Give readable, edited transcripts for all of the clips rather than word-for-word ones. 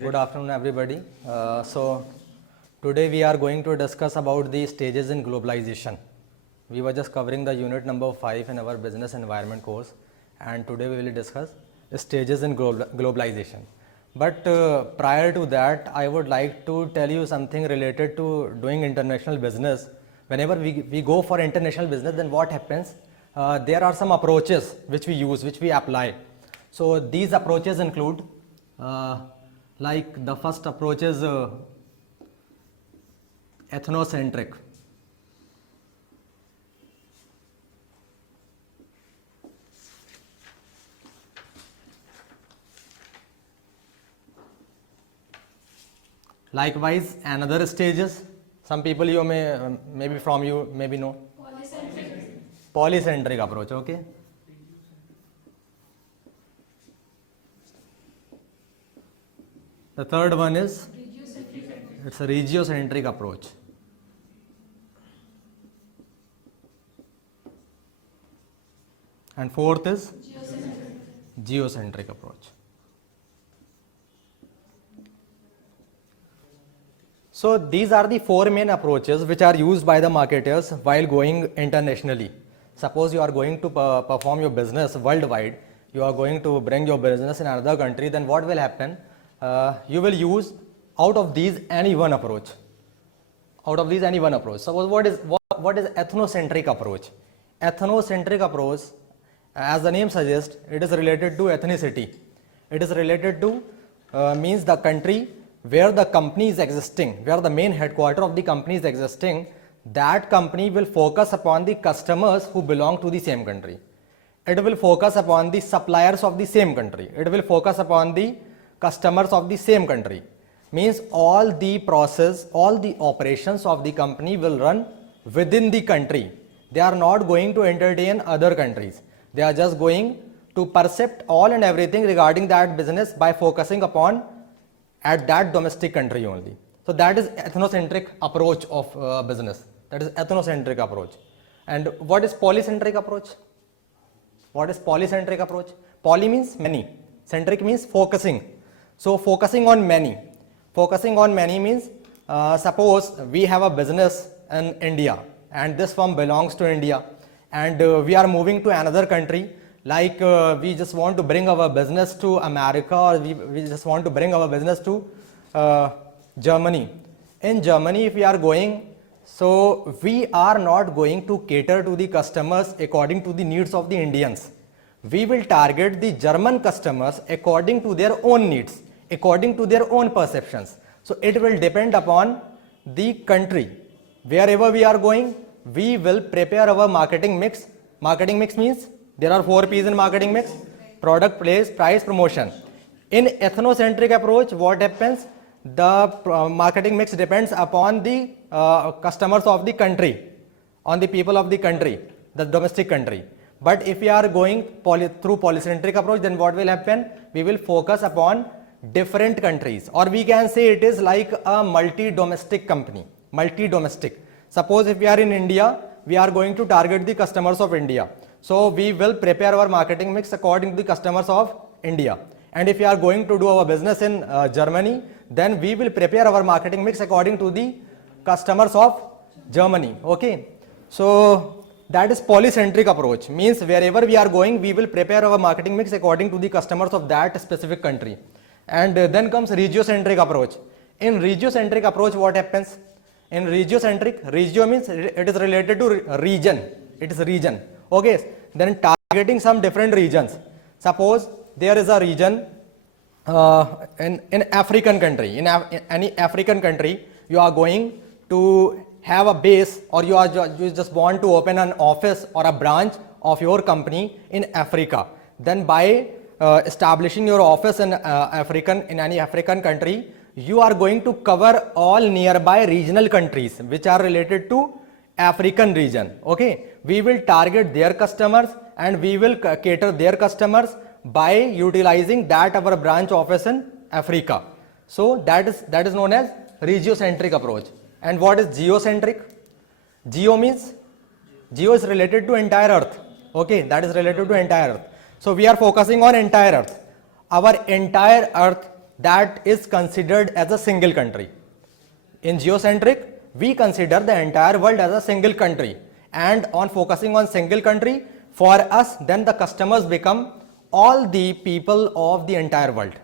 Good afternoon, everybody. Today we are going to discuss about the stages in globalization. We were just covering the unit number 5 in our business environment course, and today we will discuss stages in globalization. But prior to that, I would like to tell you something related to doing international business. Whenever we go for international business, then what happens? There are some approaches which we use, which we apply. So these approaches include like the first approach is ethnocentric. Likewise, another stages. Some people you may maybe from you maybe know. Polycentric approach. Okay. The third one is it's a regiocentric approach. And fourth is geocentric approach. So these are the four main approaches which are used by the marketers while going internationally. Suppose you are going to perform your business worldwide, you are going to bring your business in another country, then what will happen? You will use out of these any one approach. So what is ethnocentric approach? Ethnocentric approach, as the name suggests, it is related to ethnicity. It is related to means the country where the company is existing, where the main headquarter of the company is existing. That company will focus upon the customers who belong to the same country. It will focus upon the suppliers of the same country. It will focus upon the customers of the same country. Means all the process, all the operations of the company will run within the country. They are not going to entertain other countries. They are just going to percept all and everything regarding that business by focusing upon at that domestic country only. So that is ethnocentric approach of business. That is ethnocentric approach. And what is polycentric approach? What is polycentric approach? Poly means many. Centric means focusing. So focusing on many. Focusing on many means suppose we have a business in India and this firm belongs to India and we are moving to another country, like we just want to bring our business to America, or we just want to bring our business to Germany. In Germany if we are going, so we are not going to cater to the customers according to the needs of the Indians. We will target the German customers according to their own needs, according to their own perceptions. So it will depend upon the country. Wherever we are going, we will prepare our marketing mix. Marketing mix means there are 4 P's in marketing mix: product, place, price, promotion. In ethnocentric approach, what happens? The marketing mix depends upon the customers of the country, on the people of the country, the domestic country. But if we are going through polycentric approach, then what will happen? We will focus upon different countries, or we can say it is like a multi-domestic company. Multi-domestic. Suppose if we are in India, we are going to target the customers of India. So we will prepare our marketing mix according to the customers of India. And if we are going to do our business in Germany, then we will prepare our marketing mix according to the customers of Germany. Okay. So that is polycentric approach. Means wherever we are going, we will prepare our marketing mix according to the customers of that specific country. And then comes regiocentric approach. In regiocentric approach, what happens? In regio means it is related to region. It is region. Okay. Then targeting some different regions. Suppose there is a region in African country. In any African country, you are going to have a base, or you just want to open an office or a branch of your company in Africa. Then by establishing your office in any African country, you are going to cover all nearby regional countries which are related to African region. Okay, we will target their customers and we will cater their customers by utilizing that our branch office in Africa. So that is known as regiocentric approach. And what is geocentric? Geo means geo is related to entire earth. Okay, that is related to entire earth. So we are focusing on entire earth. Our entire earth, that is considered as a single country. In geocentric, we consider the entire world as a single country, and on focusing on single country, for us, then the customers become all the people of the entire world.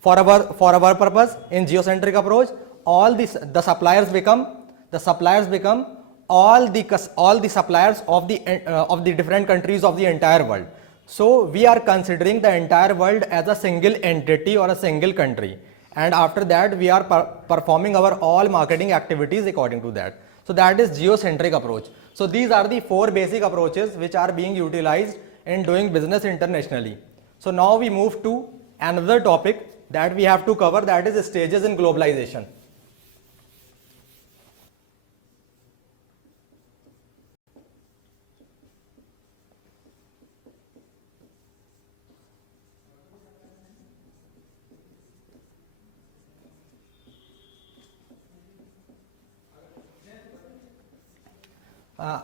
For our purpose, in geocentric approach, all the suppliers become all the suppliers of the different countries of the entire world. So we are considering the entire world as a single entity or a single country, and after that we are performing our all marketing activities according to that. So that is geocentric approach. So these are the 4 basic approaches which are being utilized in doing business internationally. So now we move to another topic that we have to cover, that is stages in globalization.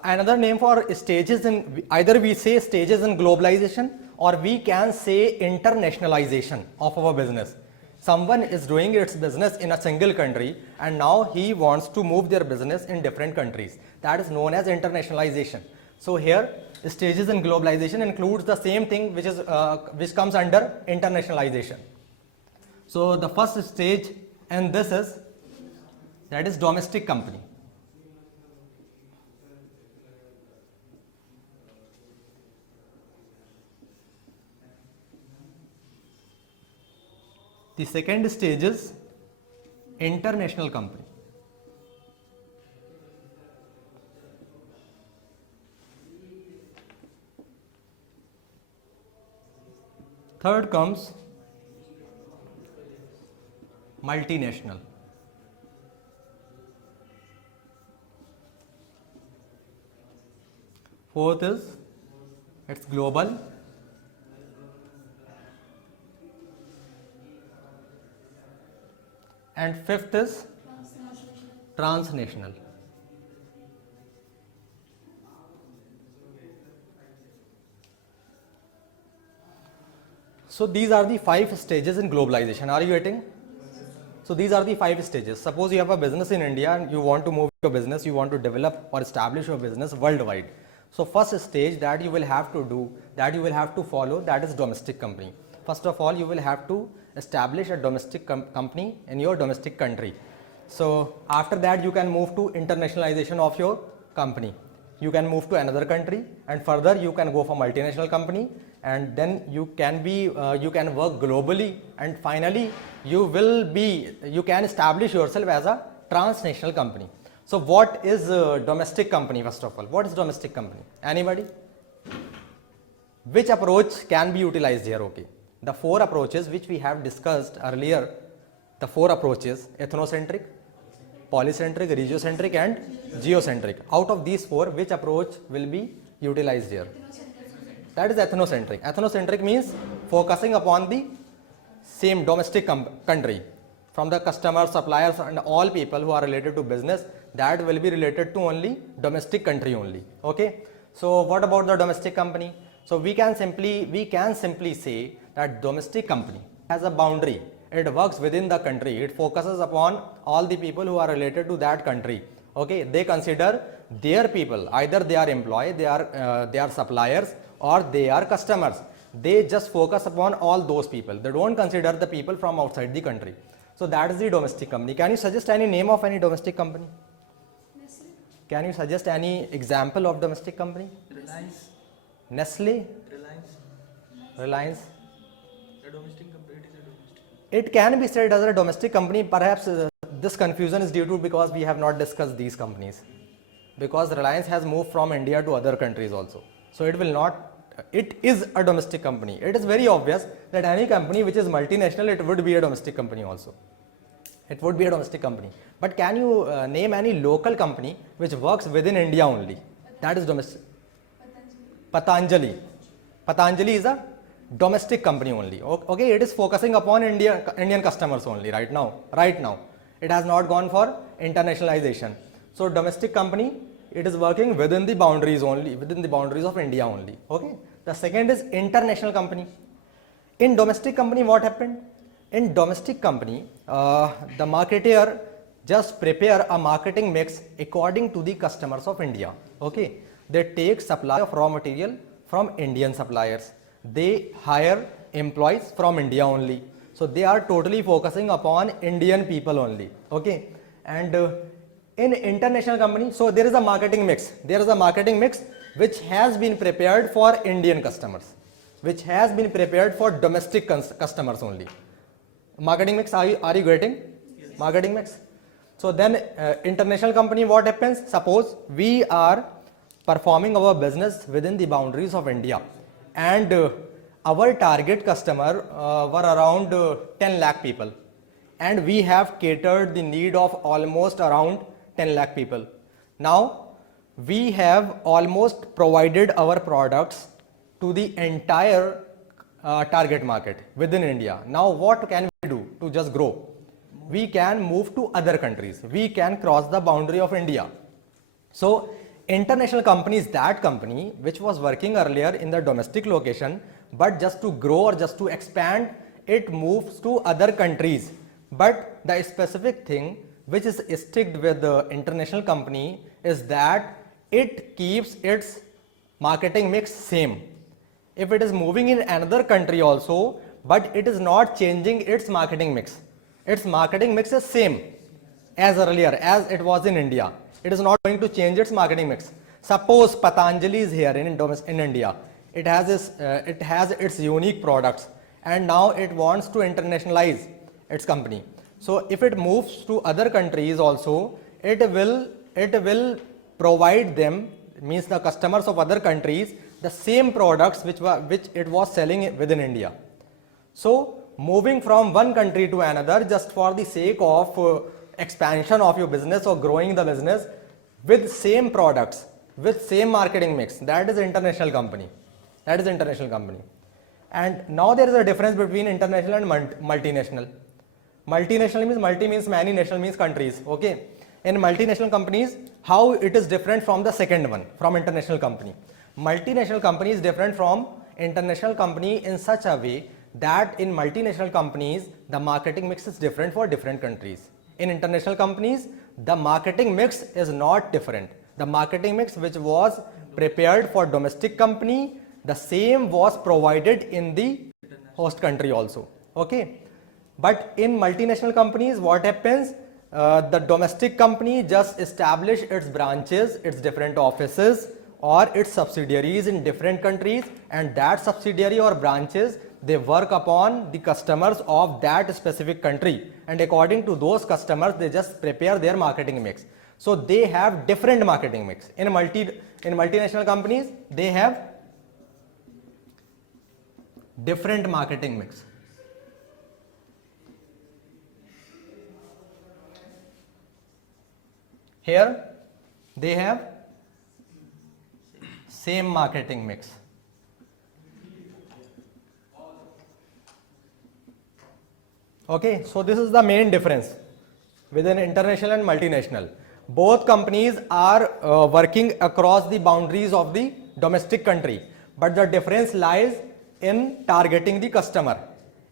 Another name for stages in, either we say stages in globalization or we can say internationalization of our business. Someone is doing its business in a single country and now he wants to move their business in different countries. That is known as internationalization. So here stages in globalization includes the same thing which comes under internationalization. So the first stage in this is, that is domestic company. The second stage is international company. Third comes multinational. Fourth is, it's global. And fifth is transnational. So these are the 5 stages in globalization. Are you getting? So these are the 5 stages. Suppose you have a business in India and you want to move your business, you want to develop or establish your business worldwide. So first stage that you will have to do, that you will have to follow, that is domestic company. First of all, you will have to establish a domestic company in your domestic country. So after that you can move to internationalization of your company. You can move to another country and further you can go for multinational company, and then you can work globally, and finally you can establish yourself as a transnational company. So what is domestic company? First of all, what is domestic company? Anybody? Which approach can be utilized here? Okay. The 4 approaches which we have discussed earlier, the 4 approaches, ethnocentric, polycentric, regiocentric and geocentric. Out of these 4, which approach will be utilized here? That is ethnocentric. Ethnocentric means focusing upon the same domestic country. From the customers, suppliers and all people who are related to business, that will be related to only domestic country only. Okay. So what about the domestic company? So we can simply say that domestic company has a boundary. It works within the country. It focuses upon all the people who are related to that country. Okay, they consider their people, either they are employees, they are suppliers, or they are customers. They just focus upon all those people. They don't consider the people from outside the country. So that is the domestic company. Can you suggest any name of any domestic company? Nestle. Can you suggest any example of domestic company? Reliance. Nestle. Reliance. A domestic company. It is a domestic. It can be said as a domestic company. Perhaps this confusion is due to because we have not discussed these companies. Because Reliance has moved from India to other countries also. So it will not. It is a domestic company. It is very obvious that any company which is multinational, it would be a domestic company also. It would be a domestic company. But can you name any local company which works within India only? That is domestic. Patanjali. Patanjali is a domestic company only. Okay, it is focusing upon Indian customers only right now. It has not gone for internationalization. So domestic company, it is working within the boundaries only, within the boundaries of India only. Okay. The second is international company. In domestic company, what happened? In domestic company, the marketer just prepare a marketing mix according to the customers of India. Okay, they take supply of raw material from Indian suppliers. They hire employees from India only. So they are totally focusing upon Indian people only. Okay, and in international company, so there is a marketing mix. There is a marketing mix which has been prepared for Indian customers, which has been prepared for domestic customers only. Marketing mix, are you getting? Yes. Marketing mix. So then international company, what happens? Suppose we are performing our business within the boundaries of India, and our target customer were around 10 lakh people, and we have catered the need of almost around 10 lakh people. Now we have almost provided our products to the entire target market within India. Now what can we do to just grow? We can move to other countries. We can cross the boundary of India. So international company is that company which was working earlier in the domestic location, but just to grow or just to expand, it moves to other countries. But the specific thing which is sticked with the international company is that it keeps its marketing mix same. If it is moving in another country also, but it is not changing its marketing mix. Its marketing mix is same as earlier, as it was in India. It is not going to change its marketing mix. Suppose Patanjali is here in India. It has its unique products, and now it wants to internationalize its company. So if it moves to other countries also, it will provide them, means the customers of other countries, the same products which it was selling within India. So moving from one country to another just for the sake of expansion of your business or growing the business with same products, with same marketing mix, that is international company. That is international company. And now there is a difference between international and multinational. Multinational means, multi means many, national means countries. Okay, in multinational companies, how it is different from the second one, from international company. Multinational company is different from international company in such a way that in multinational companies, the marketing mix is different for different countries. In international companies, the marketing mix is not different. The marketing mix which was prepared for domestic company, the same was provided in the host country also. Okay, but in multinational companies, what happens? The domestic company just establish its branches, its different offices or its subsidiaries in different countries, and that subsidiary or branches, they work upon the customers of that specific country, and according to those customers they just prepare their marketing mix. So they have different marketing mix. In multinational companies, they have different marketing mix. Here they have same marketing mix. Okay, so this is the main difference within international and multinational. Both companies are working across the boundaries of the domestic country, but the difference lies in targeting the customer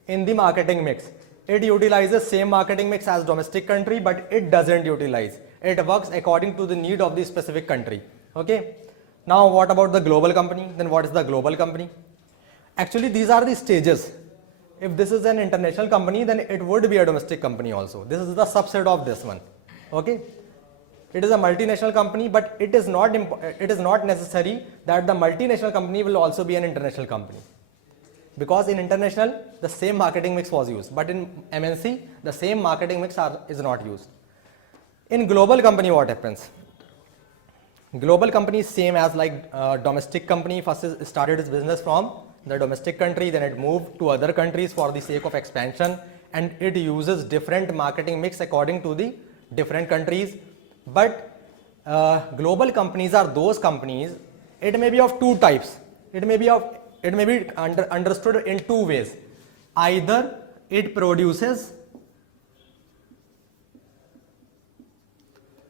in the marketing mix. It utilizes same marketing mix as domestic country, but it doesn't utilize. It works according to the need of the specific country. Okay. Now what about the global company? Then what is the global company? Actually, these are the stages. If this is an international company, then it would be a domestic company also. This is the subset of this one. Okay. It is a multinational company, but it is not necessary that the multinational company will also be an international company. Because in international, the same marketing mix was used, but in MNC, the same marketing mix is not used. In global company, what happens? Global company is same as like domestic company. First it started its business from the domestic country, then it moved to other countries for the sake of expansion, and it uses different marketing mix according to the different countries. But global companies are those companies, it may be of two types. It may be understood in two ways. Either it produces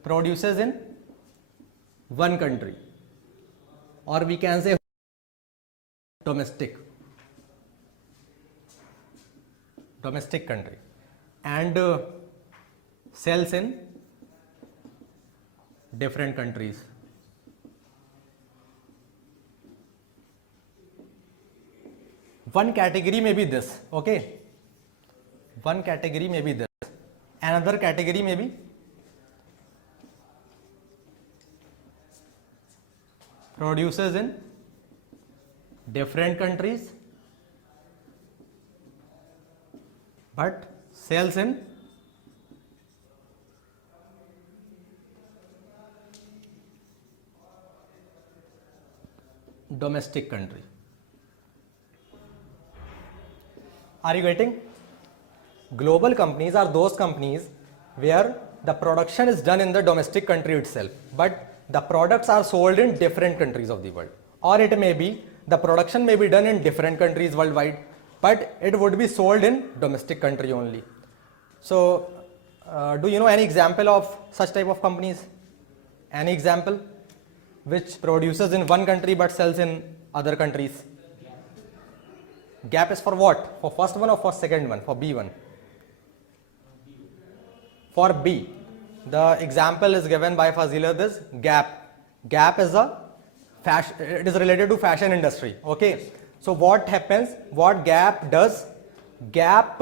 in one country, or we can say domestic country, and sells in different countries. One category may be this, okay? One category may be this. Another category may be produces in different countries but sells in domestic country. Are you getting? Global companies are those companies where the production is done in the domestic country itself, but the products are sold in different countries of the world. Or it may be the production may be done in different countries worldwide, but it would be sold in domestic country only. So, do you know any example of such type of companies? Any example which produces in one country but sells in other countries? Gap is for what? For first one or for second one? For B1? For B. The example is given by Fazila, this Gap. Gap is a fashion, it is related to fashion industry. Okay. So what happens? What Gap does? Gap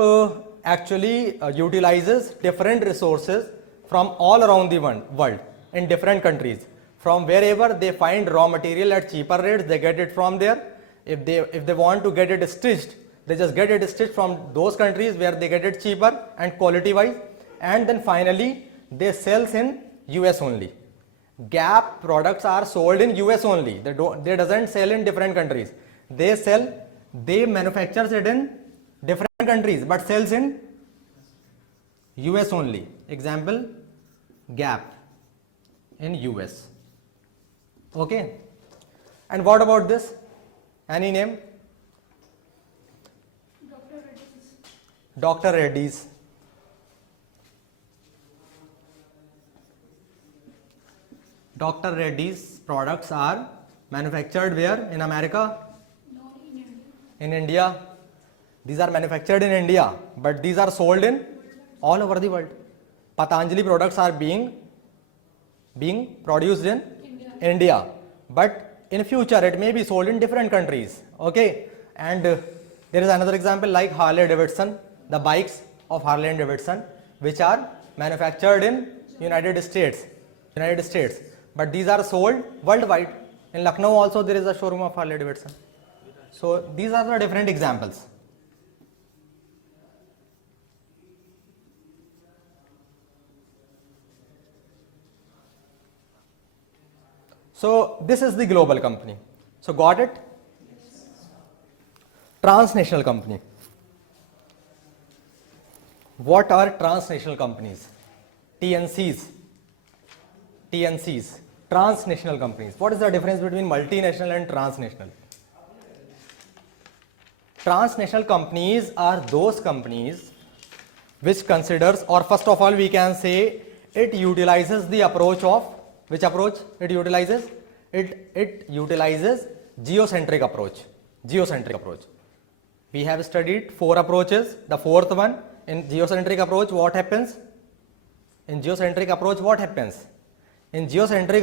actually utilizes different resources from all around the world in different countries. From wherever they find raw material at cheaper rates, they get it from there. If they want to get it stitched, they just get it stitched from those countries where they get it cheaper and quality wise, and then finally they sell in US only. Gap products are sold in US only. They doesn't sell in different countries. They manufactures it in different countries but sells in US only. Example, Gap in US. Okay. And what about this? Any name? Dr. Reddy's. Dr. Reddy's products are manufactured where? In America? No, in India. In India. These are manufactured in India, but these are sold in all over the world. Patanjali products are being produced in India, but in future it may be sold in different countries. Okay. And there is another example like Harley Davidson, the bikes of Harley Davidson, which are manufactured in United States, but these are sold worldwide. In Lucknow also there is a showroom of Harley Davidson. So these are the different examples. So this is the global company. So got it? Transnational company. What are transnational companies? TNCs. Transnational companies. What is the difference between multinational and transnational? Transnational companies are those companies which considers, or first of all we can say it utilizes the approach of, which approach it utilizes? It utilizes geocentric approach. We have studied 4 approaches. The 4th one, in geocentric approach, what happens? In geocentric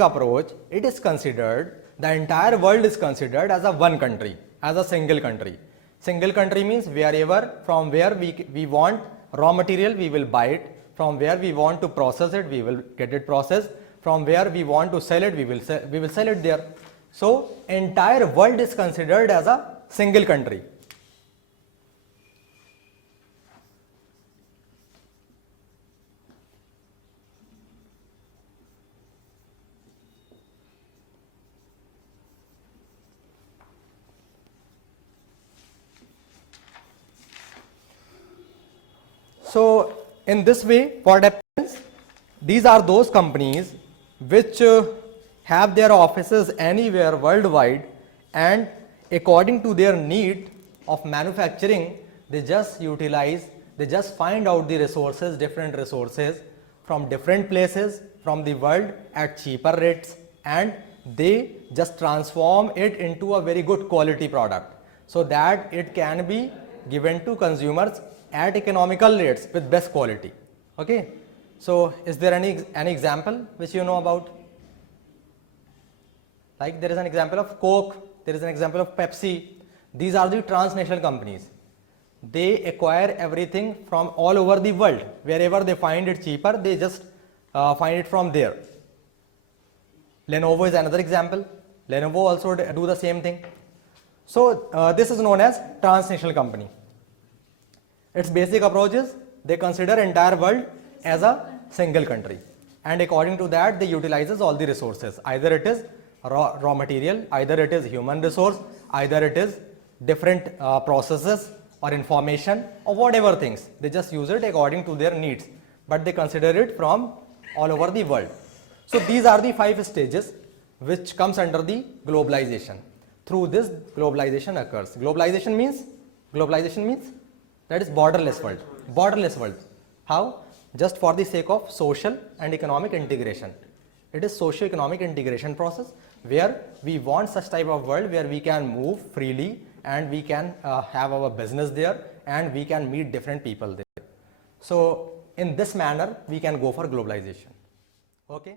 approach, it is considered, the entire world is considered as a one country, as a single country. Single country means wherever, from where we want raw material, we will buy it. From where we want to process it, we will get it processed. From where we want to sell it, we will sell it there. So entire world is considered as a single country. So in this way, what happens? These are those companies which have their offices anywhere worldwide, and according to their need of manufacturing, they just find out the resources, different resources from different places from the world at cheaper rates, and they just transform it into a very good quality product so that it can be given to consumers at economical rates with best quality. Okay. So is there any example which you know about? Like there is an example of Coke, there is an example of Pepsi. These are the transnational companies. They acquire everything from all over the world. Wherever they find it cheaper, they just find it from there. Lenovo is another example. Lenovo also do the same thing. So this is known as transnational company. Its basic approach is they consider entire world as a single country, and according to that they utilizes all the resources. Either it is raw material, either it is human resource, either it is different processes or information or whatever things. They just use it according to their needs, but they consider it from all over the world. So these are the 5 stages which comes under the globalization. Through this globalization occurs. Globalization means that is borderless world. Borderless world. How? Just for the sake of social and economic integration. It is socio-economic integration process where we want such type of world where we can move freely and we can have our business there and we can meet different people there. So in this manner we can go for globalization. Okay.